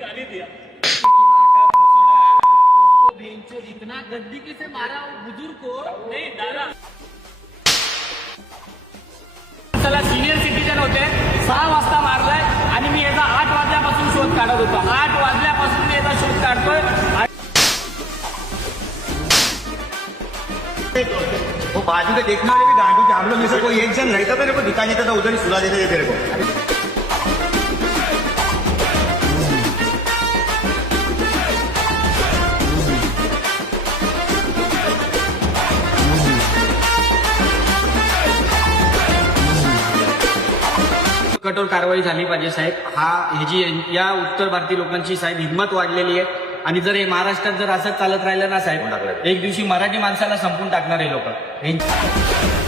गाली दिया इतना गद्दी से मारा बुजुर्ग को नहीं दादा चला सिनियर सिटीजन होते 6 वाजता मारलाय आणि मी याचा 8 वाजल्यापासून शोध काढत होतो 8 वाजल्यापासून मी याचा शोध काढतोय वो बाजू के देखने वाले भी गांडू के हम लोग में से कोई एक जन रहता मेरे को दिखाई देता था उधर ही सुला देते थे तेरे को कठोर कारवाई झाली पाहिजे साहेब ही जी या उत्तर भारतीय लोकांची साहेब हिंमत वाढलेली आहे आणि जर हे महाराष्ट्रात जर असंच चालत राहिलं ना साहेब एक दिवशी मराठी माणसाला संपून टाकणार हे लोक